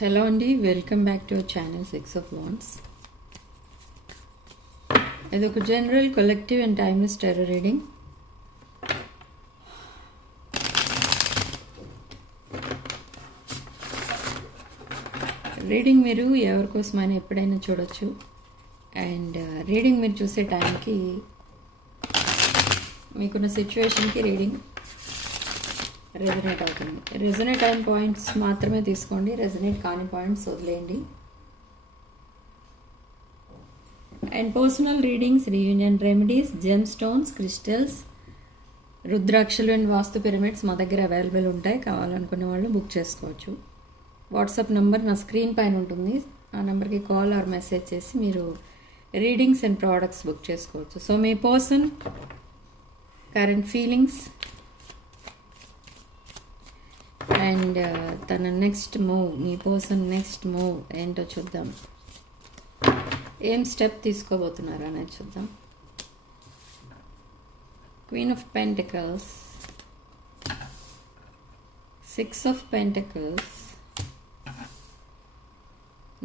Hello అండి, welcome back to our channel 6 of Wands. ఇది ఒక general collective and timeless tarot reading. Reading మీరు ఎవరి కోసమైనా ఎప్పుడైనా చూడొచ్చు. అండ్ రీడింగ్ మీరు చూసే టైంకి మీకున్న సిచ్యువేషన్కి రీడింగ్ రెజనేట్ అవుతుంది. రెజనేట్ అయిన పాయింట్స్ మాత్రమే తీసుకోండి, రెజనేట్ కాని పాయింట్స్ వదిలేయండి. And personal readings, reunion remedies, gem stones, crystals, రుద్రాక్షలు అండ్ వాస్తు పిరమిడ్స్ మా దగ్గర అవైలబుల్ ఉంటాయి. కావాలనుకునే వాళ్ళు బుక్ చేసుకోవచ్చు. వాట్సాప్ నెంబర్ నా స్క్రీన్ పైన ఉంటుంది. ఆ నెంబర్కి కాల్ ఆర్ మెసేజ్ చేసి మీరు రీడింగ్స్ అండ్ ప్రోడక్ట్స్ బుక్ చేసుకోవచ్చు. So me person current feelings and తన నెక్స్ట్ మూవ్, మీ పర్సన్ నెక్స్ట్ మూవ్ ఏంటో చూద్దాం. ఏం స్టెప్ తీసుకోబోతున్నారు అనేది చూద్దాం. Queen of pentacles, 6 of Pentacles,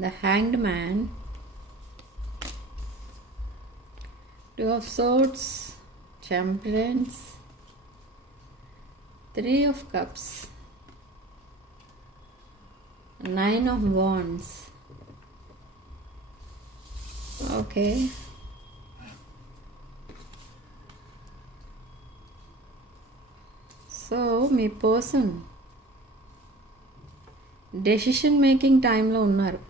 the Hanged Man, 2 of Swords, Temperance, 3 of Cups, 9 of Wands. Okay. So me person decision making టైంలో ఉన్నారు.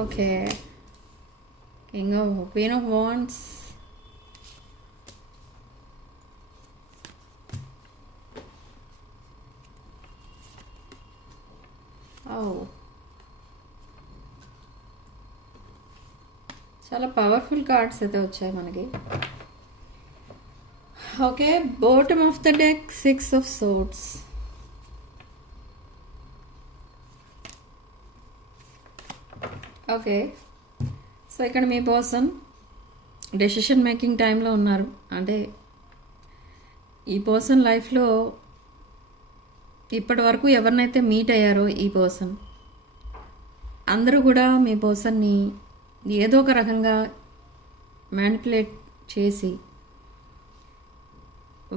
Okay. Queen of wands, చాలా powerful cards అయితే వచ్చాయి మనకి. Okay. Bottom of the deck 6 of Swords. Okay. So ఇక్కడ మీ person decision making టైంలో ఉన్నారు. అంటే ఈ పర్సన్ లైఫ్లో ఇప్పటి వరకు ఎవరినైతే మీట్ అయ్యారో ఈ పర్సన్ అందరూ కూడా మీ పర్సన్ని ఏదో ఒక రకంగా మ్యానిపులేట్ చేసి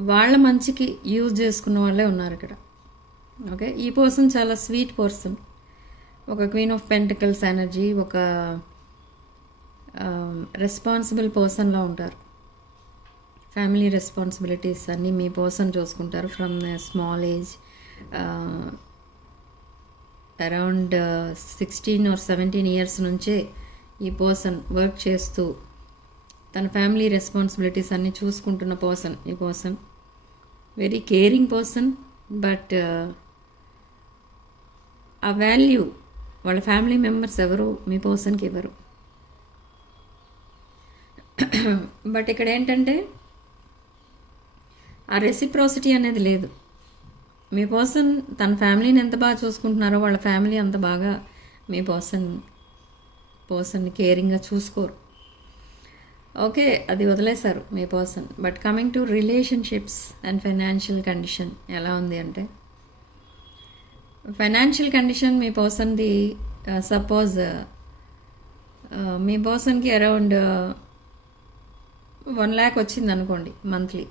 వాళ్ళ మంచికి యూజ్ చేసుకున్న వాళ్ళే ఉన్నారు ఇక్కడ. ఓకే. ఈ పర్సన్ చాలా స్వీట్ పర్సన్. ఒక క్వీన్ ఆఫ్ పెంటికల్స్ ఎనర్జీ, ఒక రెస్పాన్సిబుల్ పర్సన్లా ఉంటారు. ఫ్యామిలీ రెస్పాన్సిబిలిటీస్ అన్నీ మీ పర్సన్ చూసుకుంటారు. From small age, around 16 or 17 years నుంచే ఈ పర్సన్ వర్క్ చేస్తూ తన ఫ్యామిలీ రెస్పాన్సిబిలిటీస్ అన్నీ చూసుకుంటున్న పర్సన్ ఈ person. Very caring person. But ఆ వాల్యూ వాళ్ళ ఫ్యామిలీ మెంబర్స్ ఎవరు మీ పర్సన్కి ఇవ్వరు. బట్ ఇక్కడ ఏంటంటే ఆ రెసిప్రోసిటీ అనేది లేదు. మీ పర్సన్ తన ఫ్యామిలీని ఎంత బాగా చూసుకుంటున్నారో వాళ్ళ ఫ్యామిలీ అంత బాగా మీ పర్సన్ని కేరింగ్గా చూసుకోరు. ఓకే. అది వదిలేశారు మీ person. But coming to relationships and financial condition ఎలా ఉంది అంటే, ఫైనాన్షియల్ కండిషన్ మీ పర్సన్ది సపోజ్ మీ పర్సన్కి అరౌండ్ 1 lakh వచ్చింది అనుకోండి మంత్లీ.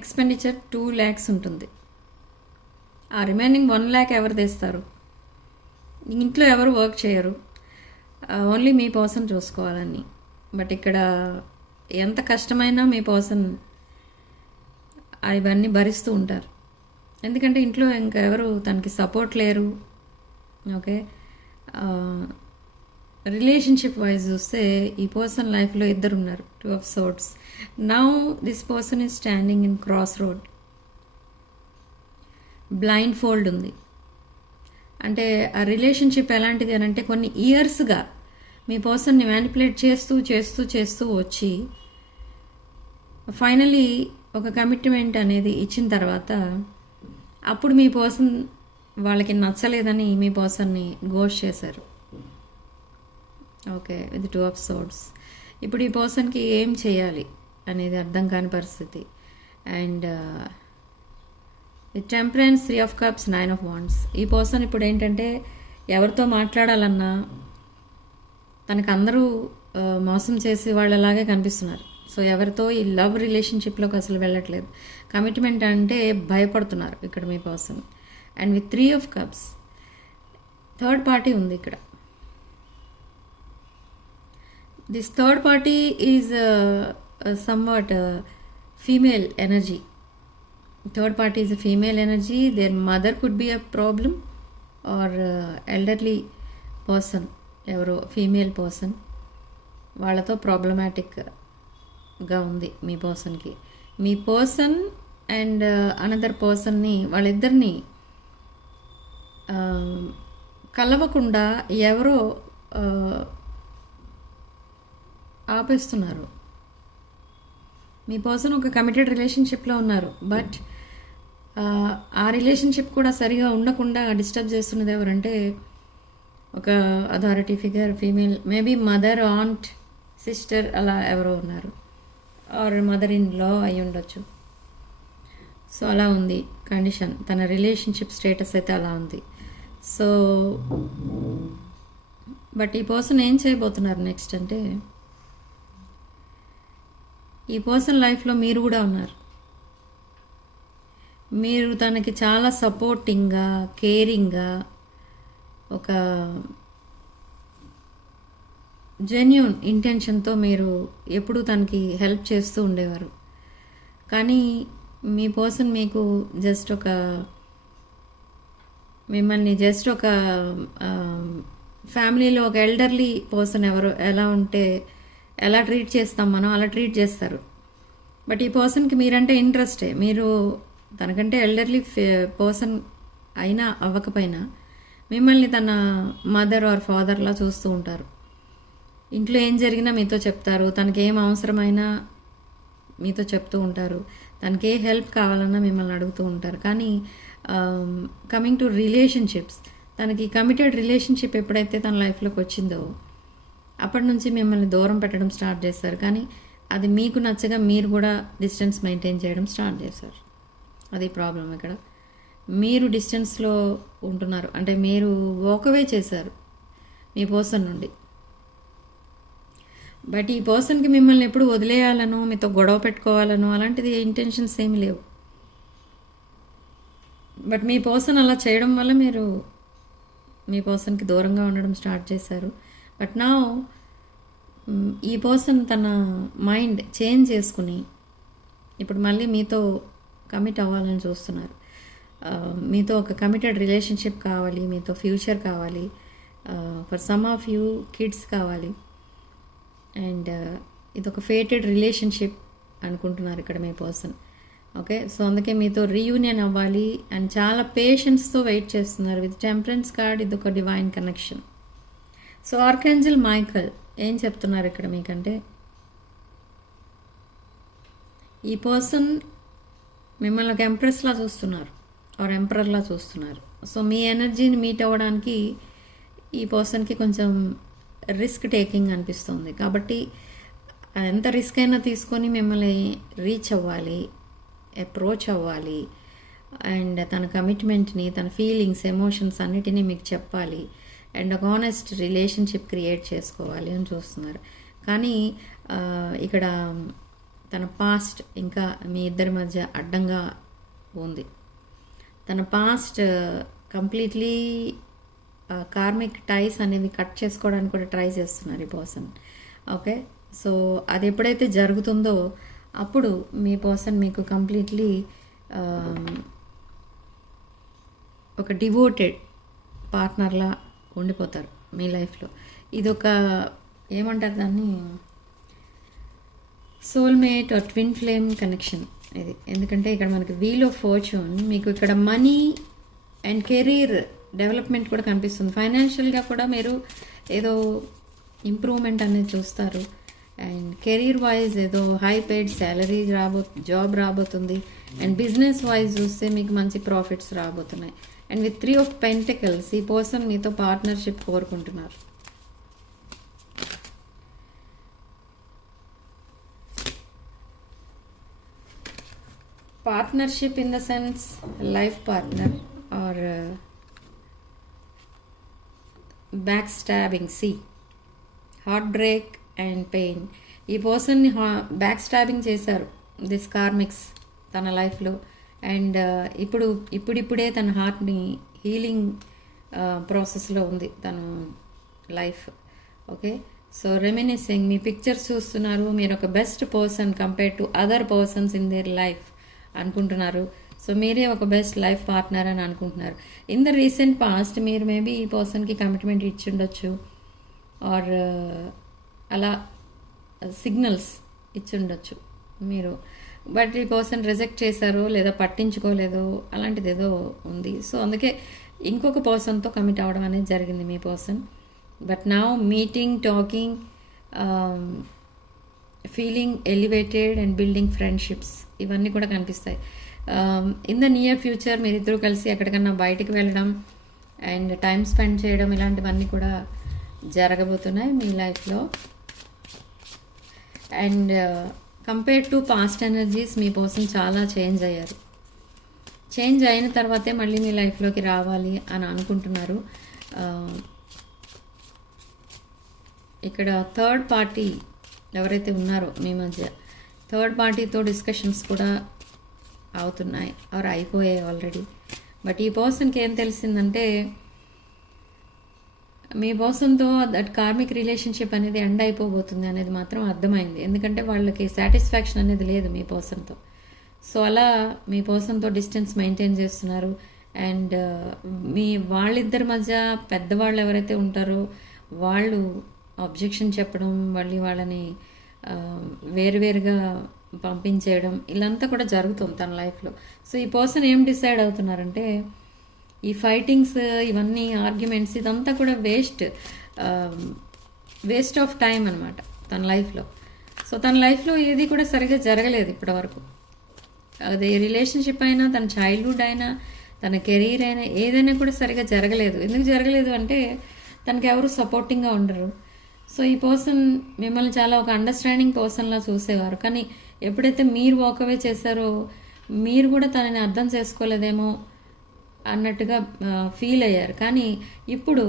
ఎక్స్పెండిచర్ 2 lakhs ఉంటుంది. ఆ రిమైనింగ్ 1 lakh ఎవరు తెస్తారు? ఇంట్లో ఎవరు వర్క్ చేయరు, ఓన్లీ మీ పర్సన్ చూసుకోవాలని. బట్ ఇక్కడ ఎంత కష్టమైనా మీ పర్సన్ ఇవన్నీ భరిస్తూ ఉంటారు. ఎందుకంటే ఇంట్లో ఇంకా ఎవరు తనకి సపోర్ట్ లేరు. ఓకే. రిలేషన్షిప్ వైజ్ చూస్తే ఈ పర్సన్ లైఫ్లో 2 ఉన్నారు. 2 of Swords. Now this person is standing in cross road. Blind fold ఉంది. అంటే ఆ రిలేషన్షిప్ ఎలాంటిది అని అంటే కొన్ని ఇయర్స్గా మీ పర్సన్ని మ్యానిపులేట్ చేస్తూ చేస్తూ చేస్తూ వచ్చి ఫైనలీ ఒక కమిట్మెంట్ అనేది ఇచ్చిన తర్వాత అప్పుడు మీ పర్సన్ వాళ్ళకి నచ్చలేదని మీ పర్సన్ని గోస్ట్ చేశారు. ఓకే. ఇది 2 of Swords. ఇప్పుడు ఈ పర్సన్కి ఏం చేయాలి అనేది అర్థం కాని పరిస్థితి. And with temperance, 3 of cups, 9 of wands. ఈ పర్సన్ ఇప్పుడు ఏంటంటే ఎవరితో మాట్లాడాలన్నా తనకు అందరూ మోసం చేసి వాళ్ళలాగే కనిపిస్తున్నారు. సో ఎవరితో ఈ లవ్ రిలేషన్షిప్లోకి అసలు వెళ్ళట్లేదు. కమిట్మెంట్ అంటే భయపడుతున్నారు ఇక్కడ మీ person. And with 3 of cups, third party ఉంది ఇక్కడ. This third party is somewhat female energy. Third party is a female energy. Their mother could be a problem, or elderly person, ఎవరో female person, వాళ్ళతో ప్రాబ్లమాటిక్గా ఉంది మీ పర్సన్కి. మీ person and another పర్సన్ని, వాళ్ళిద్దరిని కలవకుండా ఎవరో ఆపేస్తున్నారు. మీ పర్సన్ ఒక కమిటెడ్ రిలేషన్షిప్లో ఉన్నారు, బట్ ఆ రిలేషన్షిప్ కూడా సరిగా ఉండకుండా డిస్టర్బ్ చేస్తున్నది ఎవరంటే ఒక authority figure, female, maybe mother, aunt, sister, అలా ఎవరో ఉన్నారు, ఆర్ మదర్ ఇన్ లా అయి ఉండొచ్చు. సో అలా ఉంది కండిషన్, తన రిలేషన్షిప్ స్టేటస్ అయితే అలా ఉంది. సో బట్ ఈ పర్సన్ ఏం చేయబోతున్నారు నెక్స్ట్ అంటే, ఈ పర్సన్ లైఫ్లో మీరు కూడా ఉన్నారు. మీరు తనకి చాలా సపోర్టింగ్గా, కేరింగ్గా, ఒక జెన్యూన్ ఇంటెన్షన్తో మీరు ఎప్పుడూ తనకి హెల్ప్ చేస్తూ ఉండేవారు. కానీ మీ పర్సన్ మీకు జస్ట్ ఒక, మిమ్మల్ని జస్ట్ ఒక ఫ్యామిలీలో ఒక ఎల్డర్లీ పర్సన్ ఎవరు ఎలా ఉంటే ఎలా ట్రీట్ చేస్తాం మనం అలా ట్రీట్ చేస్తారు. బట్ ఈ పర్సన్కి మీరంటే ఇంట్రెస్టే. మీరు తనకంటే ఎల్డర్లీ పర్సన్ అయినా అవ్వకపోయినా మిమ్మల్ని తన మదర్ ఆర్ ఫాదర్లా చూస్తూ ఉంటారు. ఇంట్లో ఏం జరిగినా మీతో చెప్తారు, తనకి ఏం అవసరమైనా మీతో చెప్తూ ఉంటారు, తనకి ఏ హెల్ప్ కావాలన్నా మిమ్మల్ని అడుగుతూ ఉంటారు. కానీ కమింగ్ టు రిలేషన్షిప్స్, తనకి కమిటెడ్ రిలేషన్షిప్ ఎప్పుడైతే తన లైఫ్లోకి వచ్చిందో అప్పటి నుంచి మిమ్మల్ని దూరం పెట్టడం స్టార్ట్ చేస్తారు. కానీ అది మీకు నచ్చగా మీరు కూడా డిస్టెన్స్ మెయింటైన్ చేయడం స్టార్ట్ చేశారు. అది ప్రాబ్లం ఇక్కడ. మీరు డిస్టెన్స్లో ఉంటున్నారు, అంటే మీరు వాకవే చేశారు మీ పర్సన్ నుండి. బట్ ఈ పర్సన్కి మిమ్మల్ని ఎప్పుడు వదిలేయాలనో, మీతో గొడవ పెట్టుకోవాలనో అలాంటిది ఇంటెన్షన్స్ ఏమి లేవు. బట్ మీ పర్సన్ అలా చేయడం వల్ల మీరు మీ పర్సన్కి దూరంగా ఉండడం స్టార్ట్ చేశారు. బట్ నా ఈ పర్సన్ తన మైండ్ చేంజ్ చేసుకుని ఇప్పుడు మళ్ళీ మీతో కమిట్ అవ్వాలని చూస్తున్నారు. మీతో ఒక కమిటెడ్ రిలేషన్షిప్ కావాలి, మీతో ఫ్యూచర్ కావాలి, for some of you kids కావాలి. అండ్ ఇది ఒక ఫేటెడ్ రిలేషన్షిప్ అనుకుంటున్నారు ఇక్కడ మీ పర్సన్. ఓకే, సో అందుకే మీతో రీయూనియన్ అవ్వాలి అండ్ చాలా పేషెన్స్తో వెయిట్ చేస్తున్నారు. విత్ టెంపరెన్స్ కార్డ్ ఇది ఒక డివైన్ కనెక్షన్. సో ఆర్కాంజెల్ మైకల్ ఏం చెప్తున్నారు ఇక్కడ మీకంటే, ఈ పర్సన్ మిమ్మల్ని ఒక ఎంప్రెస్లా చూస్తున్నారు ఆర్ ఎంపరర్లా చూస్తున్నారు. సో మీ ఎనర్జీని మీట్ అవ్వడానికి ఈ పర్సన్కి కొంచెం రిస్క్ టేకింగ్ అనిపిస్తుంది. కాబట్టి ఎంత రిస్క్ అయినా తీసుకొని మిమ్మల్ని రీచ్ అవ్వాలి, అప్రోచ్ అవ్వాలి, అండ్ తన కమిట్మెంట్ని, తన ఫీలింగ్స్, ఎమోషన్స్ అన్నిటినీ మీకు చెప్పాలి, అండ్ ఒక ఆనెస్ట్ రిలేషన్షిప్ క్రియేట్ చేసుకోవాలి అని చూస్తున్నారు. కానీ ఇక్కడ తన పాస్ట్ ఇంకా మీ ఇద్దరి మధ్య అడ్డంగా ఉంది. తన పాస్ట్ కంప్లీట్లీ కార్మిక్ టైస్ అనేవి కట్ చేసుకోవడానికి కూడా ట్రై చేస్తున్నారు ఈ పర్సన్. ఓకే, సో అది ఎప్పుడైతే జరుగుతుందో అప్పుడు మీ పర్సన్ మీకు కంప్లీట్లీ ఒక డివోటెడ్ పార్ట్నర్లా ఉండిపోతారు మీ లైఫ్లో. ఇది ఒక ఏమంటారు దాన్ని, soulmate or twin flame connection ఇది. ఎందుకంటే ఇక్కడ మనకి వీల్ ఆఫ్ ఫార్చ్యూన్, మీకు ఇక్కడ మనీ అండ్ కెరీర్ డెవలప్మెంట్ కూడా కనిపిస్తుంది. ఫైనాన్షియల్గా కూడా మీరు ఏదో ఇంప్రూవ్మెంట్ అనేది చూస్తారు. అండ్ కెరీర్ వైజ్ ఏదో హై పెయిడ్ శాలరీ జాబ్ రాబోతుంది. అండ్ బిజినెస్ వైజ్ చూస్తే మీకు మంచి ప్రాఫిట్స్ రాబోతున్నాయి. అండ్ విత్ 3 ఆఫ్ పెంటకల్స్ ఈ పర్సన్ మీతో పార్ట్నర్షిప్ కోరుకుంటున్నారు. Partnership in the sense life partner or back stabbing, heart break and pain. ఈ పర్సన్ని బ్యాక్ స్టాబింగ్ చేశారు దిస్ కార్మిక్స్ తన లైఫ్లో. అండ్ ఇప్పుడిప్పుడే తన హార్ట్ని హీలింగ్ ప్రాసెస్లో ఉంది తన లైఫ్. ఓకే, సో రెమినిసింగ్, మీ పిక్చర్స్ చూస్తున్నారు, మీరు ఒక best person compare to other persons in their life అనుకుంటున్నారు. సో మీరే ఒక బెస్ట్ లైఫ్ పార్ట్నర్ అని అనుకుంటున్నారు. ఇన్ ద రీసెంట్ పాస్ట్ మీరు మేబీ ఈ పర్సన్కి కమిట్మెంట్ ఇచ్చిండొచ్చు ఆర్ అలా సిగ్నల్స్ ఇచ్చిండొచ్చు మీరు. బట్ ఈ పర్సన్ రిజెక్ట్ చేశారో లేదా పట్టించుకోలేదో అలాంటిది ఏదో ఉంది. సో అందుకే ఇంకొక పర్సన్తో కమిట్ అవ్వడం అనేది జరిగింది మీ person. But now meeting, talking, feeling elevated and building friendships ఇవన్నీ కూడా కనిపిస్తాయి. ఇన్ ద నియర్ ఫ్యూచర్ మీరిద్దరూ కలిసి ఎక్కడికన్నా బయటికి వెళ్ళడం అండ్ టైం స్పెండ్ చేయడం ఇలాంటివన్నీ కూడా జరగబోతున్నాయి మీ లైఫ్లో. And compare to past energies me person చాలా చేంజ్ అయ్యారు. చేంజ్ అయిన తర్వాతే మళ్ళీ మీ లైఫ్లోకి రావాలి అని అనుకుంటున్నారు. ఇక్కడ థర్డ్ పార్టీ ఎవరైతే ఉన్నారో మీ మధ్య, థర్డ్ పార్టీతో డిస్కషన్స్ కూడా అవుతున్నాయి ఆర్ అయిపోయాయి ఆల్రెడీ. బట్ ఈ పర్సన్కి ఏం తెలిసిందంటే మీ పర్సన్తో దట్ కార్మిక్ రిలేషన్షిప్ అనేది ఎండ్ అయిపోబోతుంది అనేది మాత్రం అర్థమైంది. ఎందుకంటే వాళ్ళకి సాటిస్ఫాక్షన్ అనేది లేదు మీ పర్సన్తో. సో అలా మీ పర్సన్తో డిస్టెన్స్ మెయింటైన్ చేస్తున్నారు. అండ్ వాళ్ళిద్దరి మధ్య పెద్దవాళ్ళు ఎవరైతే ఉంటారో వాళ్ళు అబ్జెక్షన్ చెప్పడం, మళ్ళీ వాళ్ళని వేరువేరుగా పంపించేయడం ఇలాంతా కూడా జరుగుతుంది తన లైఫ్లో. సో ఈ పర్సన్ ఏం డిసైడ్ అవుతున్నారంటే ఈ ఫైటింగ్స్, ఇవన్నీ ఆర్గ్యుమెంట్స్ ఇదంతా కూడా వేస్ట్ ఆఫ్ టైం అనమాట తన లైఫ్లో. సో తన లైఫ్లో ఏది కూడా సరిగ్గా జరగలేదు ఇప్పటివరకు. అది రిలేషన్షిప్ అయినా, తన చైల్డ్హుడ్ అయినా, తన కెరీర్ అయినా ఏదైనా కూడా సరిగ్గా జరగలేదు. ఎందుకు జరగలేదు అంటే తనకి ఎవరు సపోర్టింగ్గా ఉండరు. సో ఈ పర్సన్ మిమ్మల్ని చాలా ఒక అండర్స్టాండింగ్ పర్సన్లా చూసేవారు. కానీ ఎప్పుడైతే మీరు వాకవే చేశారో మీరు కూడా తనని అర్థం చేసుకోలేదేమో అన్నట్టుగా ఫీల్ అయ్యారు. కానీ ఇప్పుడు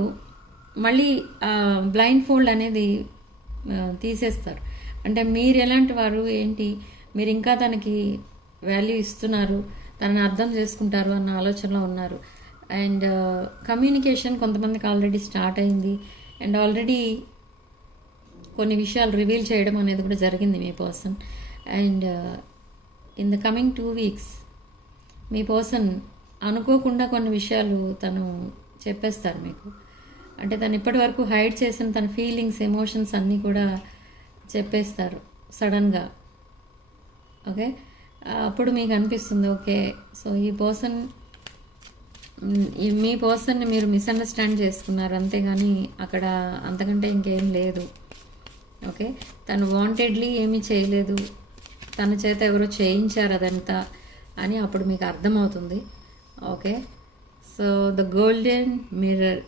మళ్ళీ బ్లైండ్ ఫోల్డ్ అనేది తీసేస్తారు. అంటే మీరు ఎలాంటి వారు ఏంటి, మీరు ఇంకా తనకి వాల్యూ ఇస్తున్నారు, తనని అర్థం చేసుకుంటారు అన్న ఆలోచనలో ఉన్నారు. అండ్ కమ్యూనికేషన్ కొంతమందికి ఆల్రెడీ స్టార్ట్ అయింది. అండ్ ఆల్రెడీ కొన్ని విషయాలు రివీల్ చేయడం అనేది కూడా జరిగింది మీ person. And in the coming 2 weeks మీ పర్సన్ అనుకోకుండా కొన్ని విషయాలు తను చెప్పేస్తారు మీకు. అంటే తను ఇప్పటి వరకు హైడ్ చేసిన తన ఫీలింగ్స్, ఎమోషన్స్ అన్నీ కూడా చెప్పేస్తారు సడన్గా. ఓకే, అప్పుడు మీకు అనిపిస్తుంది ఓకే, సో ఈ పర్సన్, మీ పర్సన్ని మీరు మిస్అండర్స్టాండ్ చేసుకున్నారు అంతేగాని అక్కడ అంతకంటే ఇంకేం లేదు. ఓకే, తను వాంటెడ్లీ ఏమీ చేయలేదు, తన చేత ఎవరో చేయించారు అదంతా అని అప్పుడు మీకు అర్థమవుతుంది. Okay, so the golden mirror,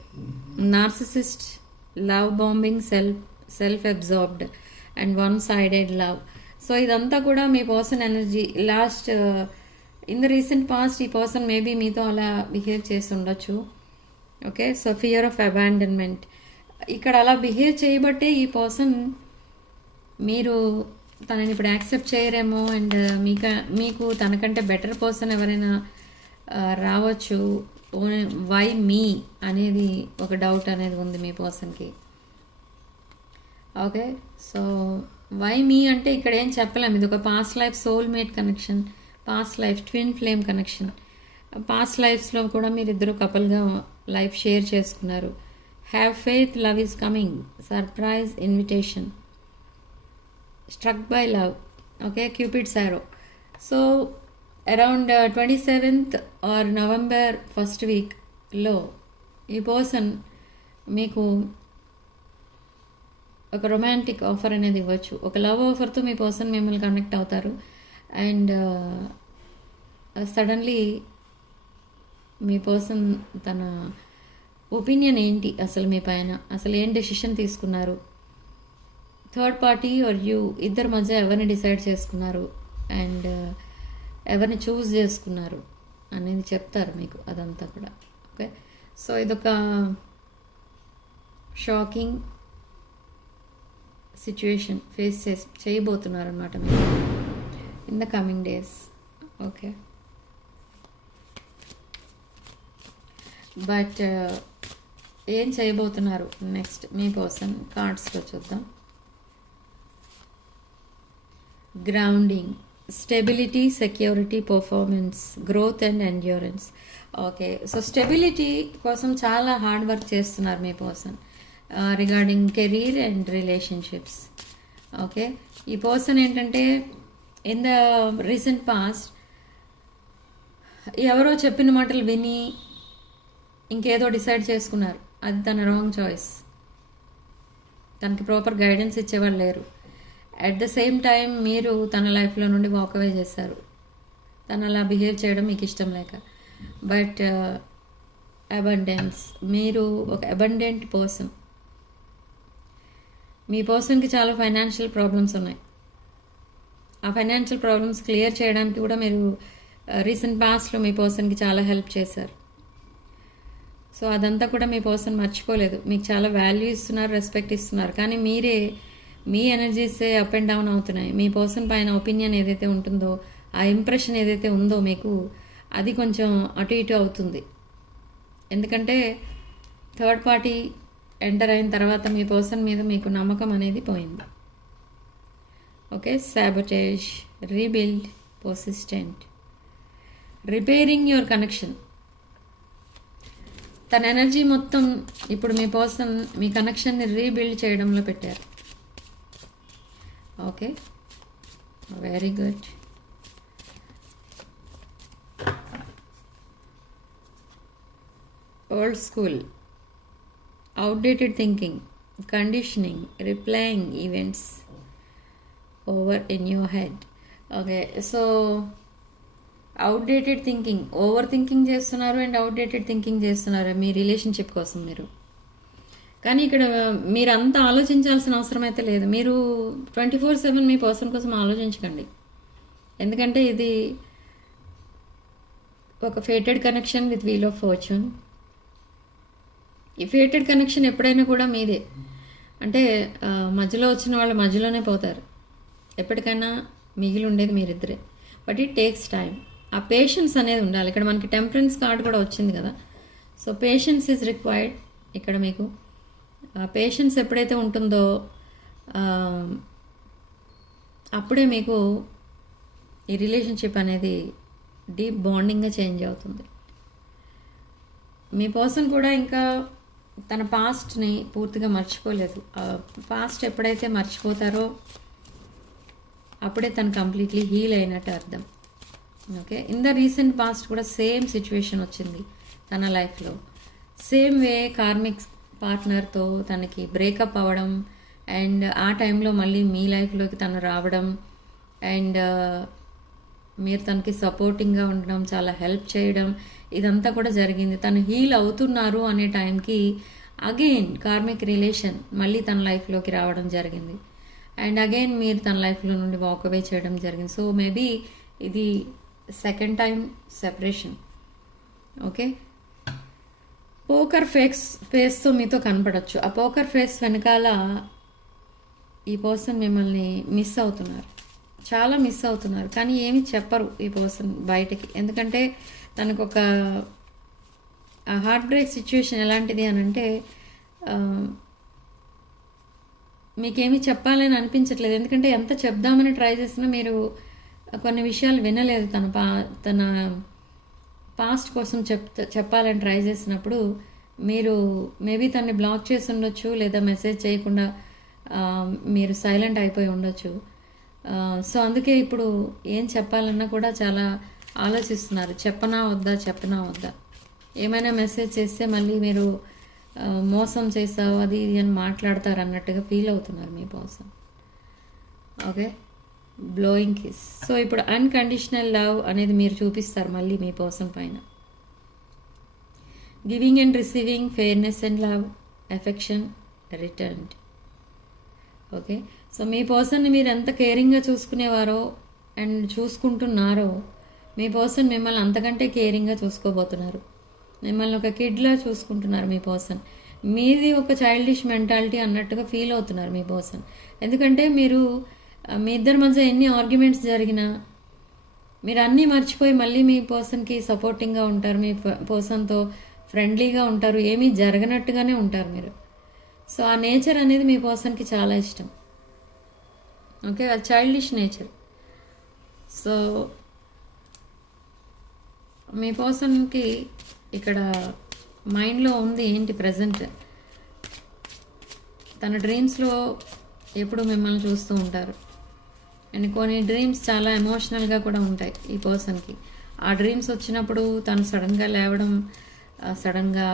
narcissist, love bombing, self absorbed and one sided love. So ఇదంతా కూడా మీ person energy. Last in the recent past ఈ పర్సన్ మేబీ మీతో అలా బిహేవ్ చేసి ఉండొచ్చు. Okay, so fear of abandonment, ఇక్కడ అలా బిహేవ్ చేయబట్టే ఈ పర్సన్ మీరు తనని ఇప్పుడు యాక్సెప్ట్ చేయరేమో. అండ్ మీకు తనకంటే బెటర్ పర్సన్ ఎవరైనా రావచ్చు. వై మీ అనేది ఒక డౌట్ అనేది ఉంది మీ పర్సన్కి. ఓకే, సో వై మీ అంటే ఇక్కడ ఏం చెప్పలేము. ఇది ఒక past life soulmate connection, past life twin flame connection. Past లైఫ్స్లో కూడా మీరిద్దరు కపుల్గా లైఫ్ షేర్ చేసుకున్నారు. Have faith, love is coming, surprise invitation, struck by love. Okay, cupid's arrow. So around 27th or November 1st weekలో ఈ person మీకు ఒక romantic offer అనేది ఇవ్వచ్చు. ఒక లవ్ ఆఫర్తో మీ పర్సన్ మిమ్మల్ని కనెక్ట్ అవుతారు. అండ్ సడన్లీ మీ పర్సన్ తన ఒపీనియన్ ఏంటి అసలు మీ పైన, అసలు ఏం డెసిషన్ తీసుకున్నారు, థర్డ్ పార్టీ ఆర్ యూ ఇద్దరి మధ్య ఎవరిని డిసైడ్ చేసుకున్నారు, అండ్ ఎవరిని చూస్ చేసుకున్నారు అనేది చెప్తారు మీకు అదంతా కూడా. ఓకే, సో ఇదొక షాకింగ్ సిచ్యువేషన్ ఫేస్ చేయబోతున్నారు అనమాట మీరు in the coming days. Okay, but ఏం చేయబోతున్నారు నెక్స్ట్ మీ పర్సన్ కార్డ్స్లో చూద్దాం. Grounding, stability, security, performance, growth and endurance. Okay, so stability కోసం చాలా హార్డ్ వర్క్ చేస్తున్నారు మీ person regarding career and relationships. Okay, ఈ పర్సన్ ఏంటంటే ఇన్ ద రీసెంట్ పాస్ట్ ఎవరో చెప్పిన మాటలు విని ఇంకేదో డిసైడ్ చేసుకున్నారు. అది తన రాంగ్ చాయిస్. తనకి ప్రాపర్ గైడెన్స్ ఇచ్చేవాళ్ళు లేరు. అట్ ద సేమ్ టైం మీరు తన లైఫ్లో నుండి వాక్ అవే చేశారు, తను అలా బిహేవ్ చేయడం మీకు ఇష్టం లేక. బట్ అబండెన్స్, మీరు ఒక అబండెంట్ పర్సన్. మీ పర్సన్కి చాలా ఫైనాన్షియల్ ప్రాబ్లమ్స్ ఉన్నాయి. ఆ ఫైనాన్షియల్ ప్రాబ్లమ్స్ క్లియర్ చేయడానికి కూడా మీరు రీసెంట్ పాస్ట్లో మీ పర్సన్కి చాలా హెల్ప్ చేశారు. సో అదంతా కూడా మీ పర్సన్ మర్చిపోలేదు. మీకు చాలా వాల్యూ ఇస్తున్నారు, రెస్పెక్ట్ ఇస్తున్నారు. కానీ మీరే మీ ఎనర్జీసే అప్ అండ్ డౌన్ అవుతున్నాయి. మీ పర్సన్ పైన ఒపీనియన్ ఏదైతే ఉంటుందో, ఆ ఇంప్రెషన్ ఏదైతే ఉందో మీకు, అది కొంచెం అటు ఇటు అవుతుంది. ఎందుకంటే థర్డ్ పార్టీ ఎంటర్ అయిన తర్వాత మీ పర్సన్ మీద మీకు నమ్మకం అనేది పోయింది. Okay, sabotage, rebuild, persistent, repairing your connection. తన ఎనర్జీ మొత్తం ఇప్పుడు మీ పర్సన్ మీ కనెక్షన్ని రీబిల్డ్ చేయడంలో పెట్టారు. Okay, very good. Old school, outdated thinking, conditioning, replying events over in your head. Okay, so outdated thinking, over thinking చేస్తున్నారు అండ్ అవుట్డేటెడ్ థింకింగ్ చేస్తున్నారు మీ relationship కోసం మీరు. కానీ ఇక్కడ మీరు అంత ఆలోచించాల్సిన అవసరం అయితే లేదు. మీరు 24/7 మీ పర్సన్ కోసం ఆలోచించకండి. ఎందుకంటే ఇది ఒక fated connection with wheel of fortune. ఈ ఫేటెడ్ కనెక్షన్ ఎప్పుడైనా కూడా మీదే. అంటే మధ్యలో వచ్చిన వాళ్ళు మధ్యలోనే పోతారు. ఎప్పటికైనా మిగిలి ఉండేది మీరిద్దరే. But it takes time. ఆ పేషెన్స్ అనేది ఉండాలి. ఇక్కడ మనకి టెంపరెన్స్ కార్డ్ కూడా వచ్చింది కదా. సో పేషెన్స్ ఈజ్ రిక్వైర్డ్ ఇక్కడ మీకు. పేషెన్స్ ఎప్పుడైతే ఉంటుందో అప్పుడే మీకు ఈ రిలేషన్షిప్ అనేది డీప్ బాండింగ్గా చేంజ్ అవుతుంది. మీ పర్సన్ కూడా ఇంకా తన పాస్ట్ని పూర్తిగా మర్చిపోలేదు. పాస్ట్ ఎప్పుడైతే మర్చిపోతారో అప్పుడే తను కంప్లీట్లీ హీల్ అయినట్టు అర్థం. Okay, in the recent past కూడా సేమ్ సిచ్యువేషన్ వచ్చింది తన లైఫ్లో. సేమ్ వే కార్మిక్ పార్ట్నర్తో తనకి బ్రేకప్ అవ్వడం అండ్ ఆ టైంలో మళ్ళీ మీ లైఫ్లోకి తను రావడం అండ్ మీరు తనకి సపోర్టింగ్గా ఉండడం, చాలా హెల్ప్ చేయడం, ఇదంతా కూడా జరిగింది. తను హీల్ అవుతున్నారు అనే టైంకి అగైన్ కార్మిక్ రిలేషన్ మళ్ళీ తన లైఫ్లోకి రావడం జరిగింది. అండ్ అగైన్ మీరు తన లైఫ్లో నుండి వాక్ అవే చేయడం జరిగింది. సో మేబీ ఇది second time separation. Okay, poker ఫేస్తో మీతో కనపడచ్చు. ఆ పోకర్ ఫేస్ వెనకాల ఈ పర్సన్ మిమ్మల్ని మిస్ అవుతున్నారు, చాలా మిస్ అవుతున్నారు. కానీ ఏమి చెప్పరు ఈ పర్సన్ బయటకి. ఎందుకంటే తనకు ఒక హార్ట్ బ్రేక్ సిచ్యువేషన్ ఎలాంటిది అని అంటే మీకేమీ చెప్పాలని అనిపించట్లేదు. ఎందుకంటే ఎంత చెప్దామని ట్రై చేసినా మీరు కొన్ని విషయాలు వినలేదు. తన పాస్ట్ కోసం చెప్పాలని ట్రై చేసినప్పుడు మీరు మేబీ తనని బ్లాక్ చేసి ఉండొచ్చు, లేదా మెసేజ్ చేయకుండా మీరు సైలెంట్ అయిపోయి ఉండొచ్చు. సో అందుకే ఇప్పుడు ఏం చెప్పాలన్నా కూడా చాలా ఆలోచిస్తున్నారు. చెప్పనా వద్దా. ఏమైనా మెసేజ్ చేస్తే మళ్ళీ మీరు మోసం చేసావు అది ఇది అని మాట్లాడతారు అన్నట్టుగా ఫీల్ అవుతున్నారు మీ person. Okay, blowing kiss. So ఇప్పుడు అన్కండిషనల్ లవ్ అనేది మీరు చూపిస్తారు మళ్ళీ మీ పర్సన్ పైన. Giving and receiving, fairness and love, affection returned. Okay, so మీ పర్సన్ని మీరు ఎంత కేరింగ్గా చూసుకునేవారో అండ్ చూసుకుంటున్నారో మీ పర్సన్ మిమ్మల్ని అంతకంటే కేరింగ్గా చూసుకోబోతున్నారు. మిమ్మల్ని ఒక కిడ్లా చూసుకుంటున్నారు మీ పర్సన్. మీది ఒక చైల్డిష్ మెంటాలిటీ అన్నట్టుగా ఫీల్ అవుతున్నారు మీ పర్సన్. ఎందుకంటే మీరు మీ ఇద్దరి మధ్య ఎన్ని ఆర్గ్యుమెంట్స్ జరిగినా మీరు అన్నీ మర్చిపోయి మళ్ళీ మీ పర్సన్కి సపోర్టింగ్గా ఉంటారు. మీ పర్సన్తో ఫ్రెండ్లీగా ఉంటారు. ఏమీ జరగనట్టుగానే ఉంటారు మీరు. సో ఆ నేచర్ అనేది మీ పర్సన్కి చాలా ఇష్టం. ఓకే, అది చైల్డిష్ నేచర్. సో మీ పర్సన్కి ఇక్కడ మైండ్లో ఉంది ఏంటి ప్రజెంట్, తన డ్రీమ్స్లో ఎప్పుడు మిమ్మల్ని చూస్తూ ఉంటారు. అండ్ కొన్ని డ్రీమ్స్ చాలా ఎమోషనల్గా కూడా ఉంటాయి ఈ పర్సన్కి. ఆ డ్రీమ్స్ వచ్చినప్పుడు తను సడన్గా లేవడం, సడన్గా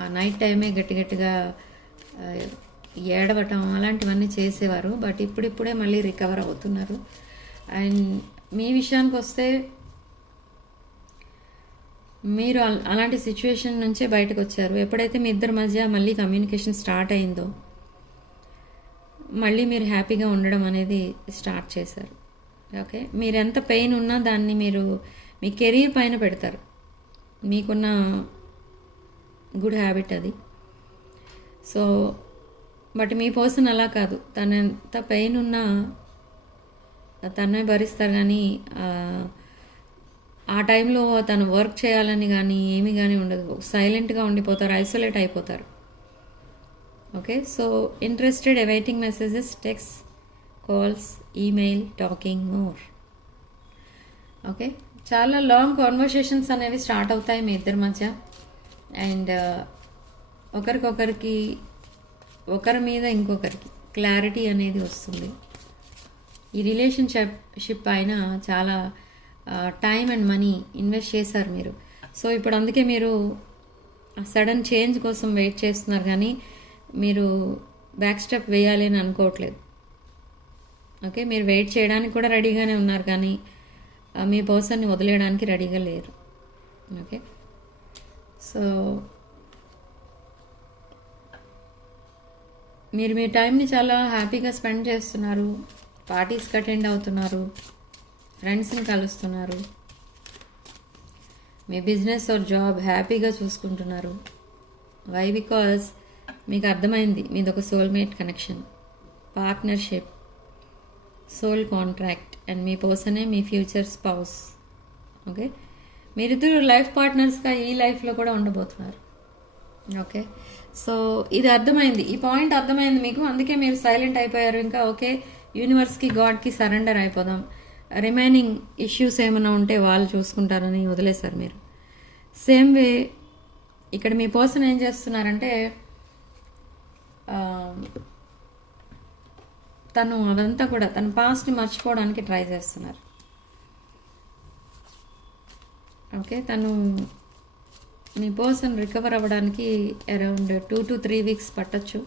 ఆ నైట్ టైమే గట్టిగా ఏడవటం అలాంటివన్నీ చేసేవారు. బట్ ఇప్పుడిప్పుడే మళ్ళీ రికవర్ అవుతున్నారు. అండ్ మీ విషయానికి వస్తే మీరు అలాంటి సిచ్యువేషన్ నుంచే బయటకు వచ్చారు. ఎప్పుడైతే మీ ఇద్దరి మధ్య మళ్ళీ కమ్యూనికేషన్ స్టార్ట్ అయిందో మళ్ళీ మీరు హ్యాపీగా ఉండడం అనేది స్టార్ట్ చేశారు. ఓకే, మీరు ఎంత పెయిన్ ఉన్నా దాన్ని మీరు మీ కెరీర్ పైన పెడతారు. మీకున్న గుడ్ హ్యాబిట్ అది. సో బట్ మీ పర్సన్ అలా కాదు. తను ఎంత పెయిన్ ఉన్నా తనే భరిస్తారు. కానీ ఆ టైంలో తను వర్క్ చేయాలని కానీ ఏమి కానీ ఉండదు. సైలెంట్గా ఉండిపోతారు, ఐసోలేట్ అయిపోతారు. Okay, so interested, awaiting messages, text, calls, email, talking more. Okay, చాలా లాంగ్ కాన్వర్సేషన్స్ అనేవి స్టార్ట్ అవుతాయి మీ ఇద్దరి మధ్య. అండ్ ఒకరికొకరికి, ఒకరి మీద ఇంకొకరికి క్లారిటీ అనేది వస్తుంది. ఈ రిలేషన్షిప్ పైన చాలా టైం అండ్ మనీ ఇన్వెస్ట్ చేశారు మీరు. సో ఇప్పుడు అందుకే మీరు సడన్ చేంజ్ కోసం వెయిట్ చేస్తున్నారు. కానీ మీరు బ్యాక్ స్టెప్ వేయాలి అని అనుకోవట్లేదు. ఓకే, మీరు వెయిట్ చేయడానికి కూడా రెడీగానే ఉన్నారు. కానీ మీ పర్సన్ని వదిలేయడానికి రెడీగా లేరు. ఓకే, సో మీరు మీ టైంని చాలా హ్యాపీగా స్పెండ్ చేస్తున్నారు. పార్టీస్కి అటెండ్ అవుతున్నారు, ఫ్రెండ్స్ని కలుస్తున్నారు, మీ బిజినెస్ ఆర్ జాబ్ హ్యాపీగా చూసుకుంటున్నారు. వై? బికాజ్ మీకు అర్థమైంది మీది ఒక soulmate connection, partnership, soul contract. And మీ పర్సనే మీ ఫ్యూచర్ స్పౌస్. ఓకే, మీరిద్దరు లైఫ్ పార్ట్నర్స్గా ఈ లైఫ్లో కూడా ఉండబోతున్నారు. ఓకే, సో ఇది అర్థమైంది, ఈ పాయింట్ అర్థమైంది మీకు. అందుకే మీరు సైలెంట్ అయిపోయారు. ఇంకా ఓకే, యూనివర్స్కి, గాడ్కి సరెండర్ అయిపోదాం, రిమైనింగ్ ఇష్యూస్ ఏమైనా ఉంటే వాళ్ళు చూసుకుంటారని వదిలేశారు మీరు. సేమ్ వే ఇక్కడ మీ పర్సన్ ఏం చేస్తున్నారంటే తను అదంతా కూడా తన పాస్ట్ని మర్చిపోవడానికి ట్రై చేస్తున్నారు. ఓకే, తను మీ పర్సన్ రికవర్ అవ్వడానికి అరౌండ్ 2 to 3 weeks పట్టచ్చు.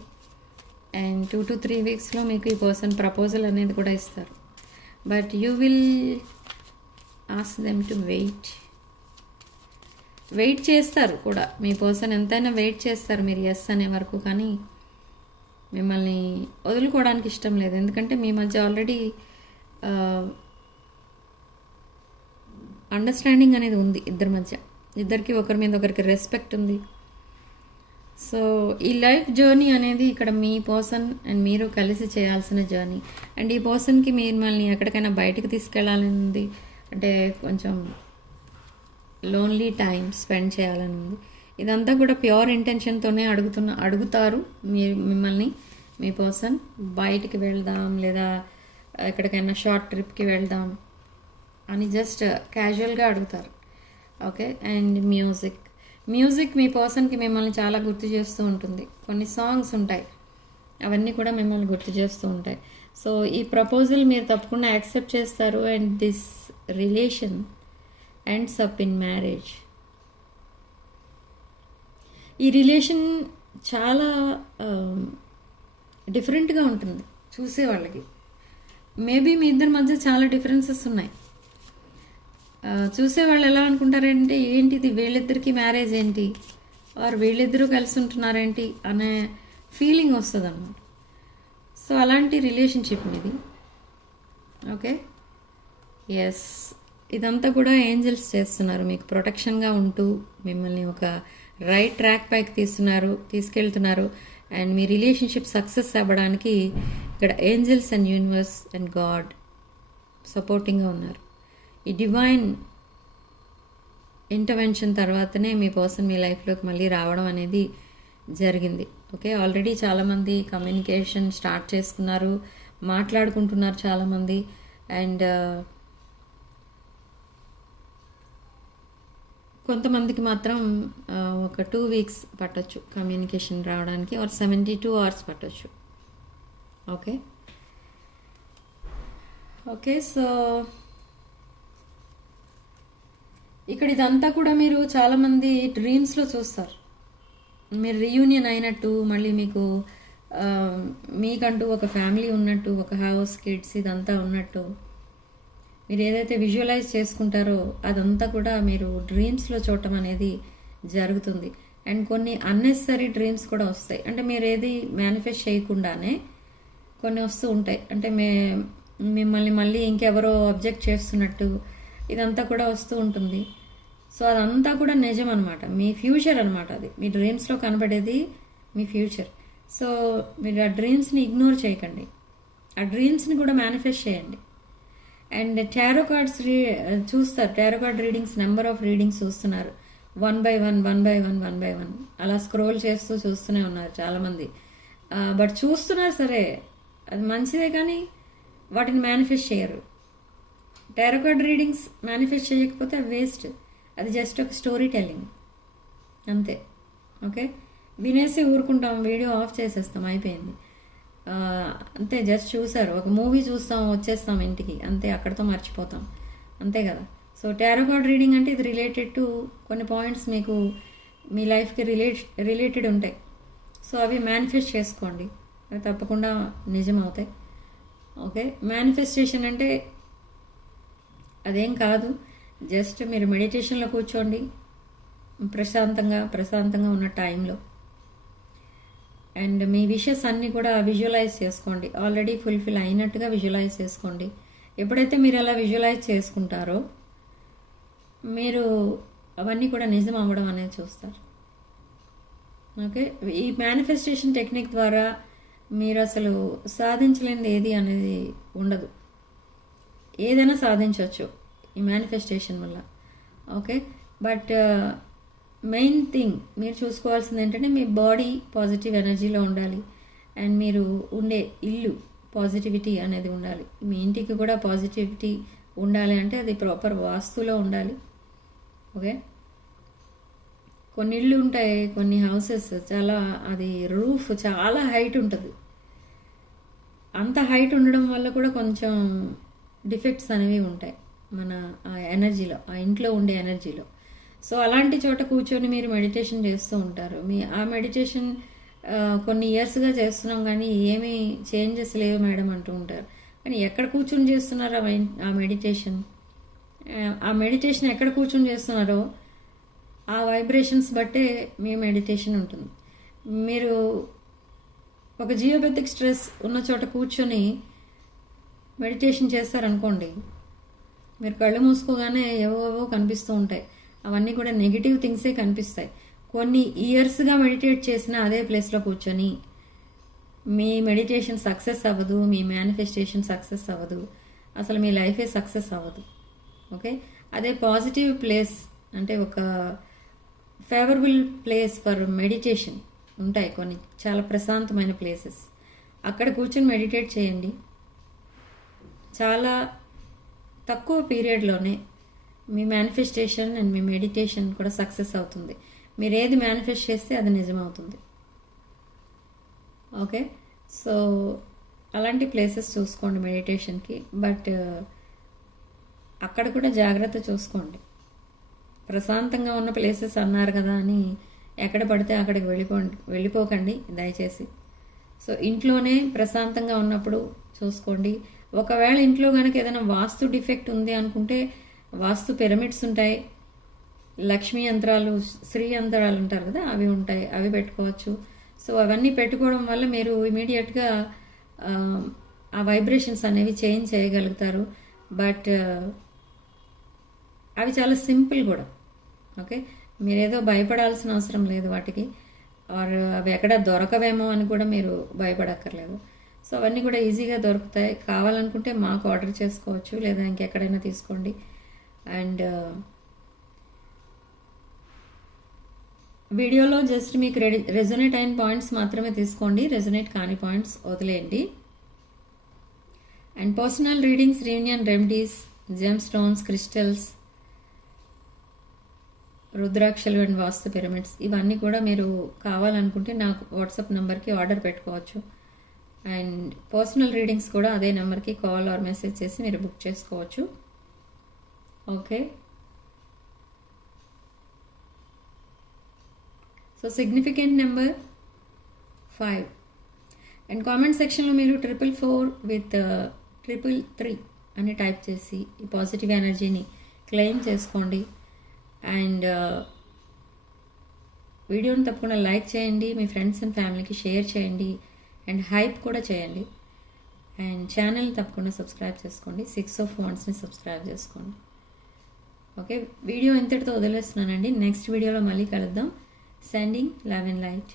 అండ్ 2 to 3 weeksలో మీకు ఈ పర్సన్ ప్రపోజల్ అనేది కూడా ఇస్తారు. But you will ask them to wait చేస్తారు కూడా. మీ పర్సన్ ఎంతైనా వెయిట్ చేస్తారు మీరు ఎస్ అనే వరకు. కానీ మిమ్మల్ని వదులుకోవడానికి ఇష్టం లేదు. ఎందుకంటే మీ మధ్య ఆల్రెడీ అండర్స్టాండింగ్ అనేది ఉంది ఇద్దరి మధ్య. ఇద్దరికి ఒకరి మీద ఒకరికి రెస్పెక్ట్ ఉంది. సో ఈ లైఫ్ జర్నీ అనేది ఇక్కడ మీ పర్సన్ అండ్ మీరు కలిసి చేయాల్సిన జర్నీ. అండ్ ఈ పర్సన్కి మిమ్మల్ని ఎక్కడికైనా బయటకు తీసుకెళ్లాలని ఉంది, అంటే కొంచెం లోన్లీ టైం స్పెండ్ చేయాలని ఉంది. ఇదంతా కూడా ప్యూర్ ఇంటెన్షన్తోనే అడుగుతారు మిమ్మల్ని. మీ పర్సన్ బయటికి వెళ్దాం లేదా ఎక్కడికైనా షార్ట్ ట్రిప్కి వెళ్దాం అని జస్ట్ క్యాజువల్గా అడుగుతారు. ఓకే, అండ్ మ్యూజిక్ మీ పర్సన్కి మిమ్మల్ని చాలా గుర్తు చేస్తూ ఉంటుంది. కొన్ని సాంగ్స్ ఉంటాయి, అవన్నీ కూడా మిమ్మల్ని గుర్తు చేస్తూ ఉంటాయి. సో ఈ ప్రపోజల్ మీరు తప్పకుండా యాక్సెప్ట్ చేస్తారు. And this relation ends up in marriage. ఈ రిలేషన్ చాలా డిఫరెంట్గా ఉంటుంది చూసే వాళ్ళకి. మేబీ మీ ఇద్దరి మధ్య చాలా డిఫరెన్సెస్ ఉన్నాయి. చూసేవాళ్ళు ఎలా అనుకుంటారంటే ఏంటిది వీళ్ళిద్దరికి మ్యారేజ్ ఏంటి, ఆర్ వీళ్ళిద్దరూ కలిసి ఉంటున్నారేంటి అనే ఫీలింగ్ వస్తుంది అన్నమాట. సో అలాంటి రిలేషన్షిప్ మీది. ఓకే, ఎస్, ఇదంతా కూడా ఏంజల్స్ చేస్తున్నారు, మీకు ప్రొటెక్షన్గా ఉంటూ మిమ్మల్ని ఒక రైట్ ట్రాక్ పైకి తీసుకెళ్తున్నారు. అండ్ మీ రిలేషన్షిప్ సక్సెస్ అవ్వడానికి ఇక్కడ angels and universe and god సపోర్టింగ్గా ఉన్నారు. ఈ డివైన్ ఇంటర్వెన్షన్ తర్వాతనే మీ పర్సన్ మీ లైఫ్లోకి మళ్ళీ రావడం అనేది జరిగింది. ఓకే, ఆల్రెడీ చాలామంది కమ్యూనికేషన్ స్టార్ట్ చేసుకున్నారు, మాట్లాడుకుంటున్నారు చాలామంది. అండ్ కొంతమందికి మాత్రం ఒక 2 వీక్స్ పట్టొచ్చు కమ్యూనికేషన్ రావడానికి, ఆర్ 72 అవర్స్ పట్టొచ్చు. ఓకే ఓకే సో ఇక్కడ ఇదంతా కూడా మీరు చాలామంది డ్రీమ్స్లో చూస్తారు. మీరు రీయూనియన్ అయినట్టు, మళ్ళీ మీకంటూ ఒక ఫ్యామిలీ ఉన్నట్టు, ఒక హౌస్, కిడ్స్ ఇదంతా ఉన్నట్టు మీరు ఏదైతే విజువలైజ్ చేసుకుంటారో అదంతా కూడా మీరు డ్రీమ్స్లో చూడటం అనేది జరుగుతుంది. అండ్ కొన్ని అన్నెసరీ డ్రీమ్స్ కూడా వస్తాయి. అంటే మీరు ఏది మేనిఫెస్ట్ చేయకుండానే కొన్ని వస్తూ ఉంటాయి. అంటే మిమ్మల్ని మళ్ళీ ఇంకెవరో అబ్జెక్ట్ చేస్తున్నట్టు ఇదంతా కూడా వస్తూ ఉంటుంది. సో అదంతా కూడా నిజం అనమాట, మీ ఫ్యూచర్ అనమాట. అది మీ డ్రీమ్స్లో కనబడేది మీ ఫ్యూచర్. సో మీరు ఆ డ్రీమ్స్ని ఇగ్నోర్ చేయకండి, ఆ డ్రీమ్స్ని కూడా మేనిఫెస్ట్ చేయండి. అండ్ టారో కార్డ్స్ చూస్తారు, tarot card readings, number of readings చూస్తున్నారు. 1 by 1 అలా స్క్రోల్ చేస్తూ చూస్తూనే ఉన్నారు చాలామంది. బట్ చూస్తున్నారు సరే, అది మంచిదే, కానీ వాటిని మేనిఫెస్ట్ చేయరు. టారో కార్డ్ రీడింగ్స్ మేనిఫెస్ట్ చేయకపోతే అవి వేస్ట్, అది జస్ట్ ఒక స్టోరీ టెల్లింగ్ అంతే. ఓకే, వినేసి ఊరుకుంటాం, వీడియో ఆఫ్ చేసేస్తాం, అయిపోయింది అంతే. జస్ట్ చూసారు, ఒక మూవీ చూస్తాం, వచ్చేస్తాం ఇంటికి, అంతే, అక్కడితో మర్చిపోతాం, అంతే కదా. సో టారో కార్డ్ రీడింగ్ అంటే ఇది రిలేటెడ్ టు కొన్ని పాయింట్స్ మీకు మీ లైఫ్కి రిలేటెడ్ ఉంటాయి. సో అవి మేనిఫెస్ట్ చేసుకోండి, అవి తప్పకుండా నిజం అవుతాయి. ఓకే, మేనిఫెస్టేషన్ అంటే అదేం కాదు, జస్ట్ మీరు మెడిటేషన్లో కూర్చోండి ప్రశాంతంగా ఉన్న టైంలో. అండ్ మీ విషెస్ అన్నీ కూడా విజువలైజ్ చేసుకోండి, ఆల్రెడీ ఫుల్ఫిల్ అయినట్టుగా విజువలైజ్ చేసుకోండి. ఎప్పుడైతే మీరు అలా విజువలైజ్ చేసుకుంటారో మీరు అవన్నీ కూడా నిజం అవ్వడం అనేది చూస్తారు. ఓకే, ఈ మేనిఫెస్టేషన్ టెక్నిక్ ద్వారా మీరు అసలు సాధించలేనిది ఏది అనేది ఉండదు, ఏదైనా సాధించవచ్చు ఈ మేనిఫెస్టేషన్ వల్ల. ఓకే, బట్ మెయిన్ థింగ్ మీరు చూసుకోవాల్సింది ఏంటంటే మీ బాడీ పాజిటివ్ ఎనర్జీలో ఉండాలి. అండ్ మీరు ఉండే ఇల్లు పాజిటివిటీ అనేది ఉండాలి. మీ ఇంటికి కూడా పాజిటివిటీ ఉండాలి అంటే అది ప్రాపర్ వాస్తులో ఉండాలి. ఓకే, కొన్ని ఇళ్ళు ఉంటాయి, కొన్ని హౌసెస్ చాలా, అది రూఫ్ చాలా హైట్ ఉంటుంది. అంత హైట్ ఉండడం వల్ల కూడా కొంచెం డిఫెక్ట్స్ అనేవి ఉంటాయి మన ఆ ఎనర్జీలో, ఆ ఇంట్లో ఉండే ఎనర్జీలో. సో అలాంటి చోట కూర్చొని మీరు మెడిటేషన్ చేస్తూ ఉంటారు. ఆ మెడిటేషన్ కొన్ని ఇయర్స్గా చేస్తున్నాం కానీ ఏమీ చేంజెస్ లేవు మేడం అంటూ ఉంటారు. కానీ ఎక్కడ కూర్చొని చేస్తున్నారో ఆ మెడిటేషన్ ఎక్కడ కూర్చొని చేస్తున్నారో ఆ వైబ్రేషన్స్ బట్టే మీ మెడిటేషన్ ఉంటుంది. మీరు ఒక జియోపెథిక్ స్ట్రెస్ ఉన్న చోట కూర్చొని మెడిటేషన్ చేస్తారనుకోండి, మీరు కళ్ళు మూసుకోగానే ఏవో కనిపిస్తూ ఉంటాయి, అవన్నీ కూడా నెగిటివ్ థింగ్సే కనిపిస్తాయి. కొన్ని ఇయర్స్గా మెడిటేట్ చేసిన అదే ప్లేస్లో కూర్చొని మీ మెడిటేషన్ సక్సెస్ అవ్వదు, మీ మేనిఫెస్టేషన్ సక్సెస్ అవ్వదు, అసలు మీ లైఫే సక్సెస్ అవ్వదు. ఓకే, అదే పాజిటివ్ ప్లేస్ అంటే ఒక ఫేవరబుల్ ప్లేస్ ఫర్ మెడిటేషన్ ఉంటాయి కొన్ని, చాలా ప్రశాంతమైన ప్లేసెస్. అక్కడ కూర్చొని మెడిటేట్ చేయండి, చాలా తక్కువ పీరియడ్లోనే మీ మేనిఫెస్టేషన్ అండ్ మీ మెడిటేషన్ కూడా సక్సెస్ అవుతుంది. మీరు ఏది మేనిఫెస్ట్ చేస్తే అది నిజమవుతుంది. ఓకే, సో అలాంటి ప్లేసెస్ చూసుకోండి మెడిటేషన్కి. బట్ అక్కడ కూడా జాగ్రత్త చూసుకోండి. ప్రశాంతంగా ఉన్న ప్లేసెస్ అన్నారు కదా అని ఎక్కడ పడితే అక్కడికి వెళ్ళిపోకండి దయచేసి. సో ఇంట్లోనే ప్రశాంతంగా ఉన్నప్పుడు చూసుకోండి. ఒకవేళ ఇంట్లో కనుక ఏదైనా వాస్తు డిఫెక్ట్ ఉంది అనుకుంటే వాస్తు పిరమిడ్స్ ఉంటాయి, లక్ష్మీ యంత్రాలు, శ్రీ యంత్రాలు ఉంటారు కదా, అవి ఉంటాయి, అవి పెట్టుకోవచ్చు. సో అవన్నీ పెట్టుకోవడం వల్ల మీరు ఇమీడియట్గా ఆ వైబ్రేషన్స్ అనేవి చేంజ్ చేయగలుగుతారు. బట్ అవి చాలా సింపుల్ కూడా. ఓకే, మీరేదో భయపడాల్సిన అవసరం లేదు వాటికి, ఆర్ అవి ఎక్కడ దొరకవేమో అని కూడా మీరు భయపడక్కర్లేదు. సో అవన్నీ కూడా ఈజీగా దొరుకుతాయి. కావాలనుకుంటే మాకు ఆర్డర్ చేసుకోవచ్చు, లేదా ఇంకెక్కడైనా తీసుకోండి. అండ్ వీడియోలో జస్ట్ మీకు రెజొనేట్ అయిన పాయింట్స్ మాత్రమే తీసుకోండి, రెజొనేట్ కాని పాయింట్స్ వదిలేయండి. And personal readings, reunion remedies, gem stones, crystals, రుద్రాక్షలు అండ్ వాస్తు పిరమిడ్స్, ఇవన్నీ కూడా మీరు కావాలనుకుంటే నాకు వాట్సాప్ నెంబర్కి ఆర్డర్ పెట్టుకోవచ్చు. అండ్ పర్సనల్ రీడింగ్స్ కూడా అదే నెంబర్కి కాల్ ఆర్ మెసేజ్ చేసి మీరు బుక్ చేసుకోవచ్చు. Okay, so significant number 5. And comment సెక్షన్లో మీరు 444 విత్ 333 అని టైప్ చేసి ఈ పాజిటివ్ ఎనర్జీని క్లెయిమ్ చేసుకోండి. అండ్ వీడియోని తప్పకుండా లైక్ చేయండి, మీ ఫ్రెండ్స్ అండ్ ఫ్యామిలీకి షేర్ చేయండి, అండ్ హైప్ కూడా చేయండి. అండ్ ఛానల్ని తప్పకుండా సబ్స్క్రైబ్ చేసుకోండి, 6 of Wandsని సబ్స్క్రైబ్ చేసుకోండి. ఓకే, వీడియో ఇంతటితో వదిలేస్తున్నానండి. నెక్స్ట్ వీడియోలో మళ్ళీ కలుద్దాం. Sending love and light.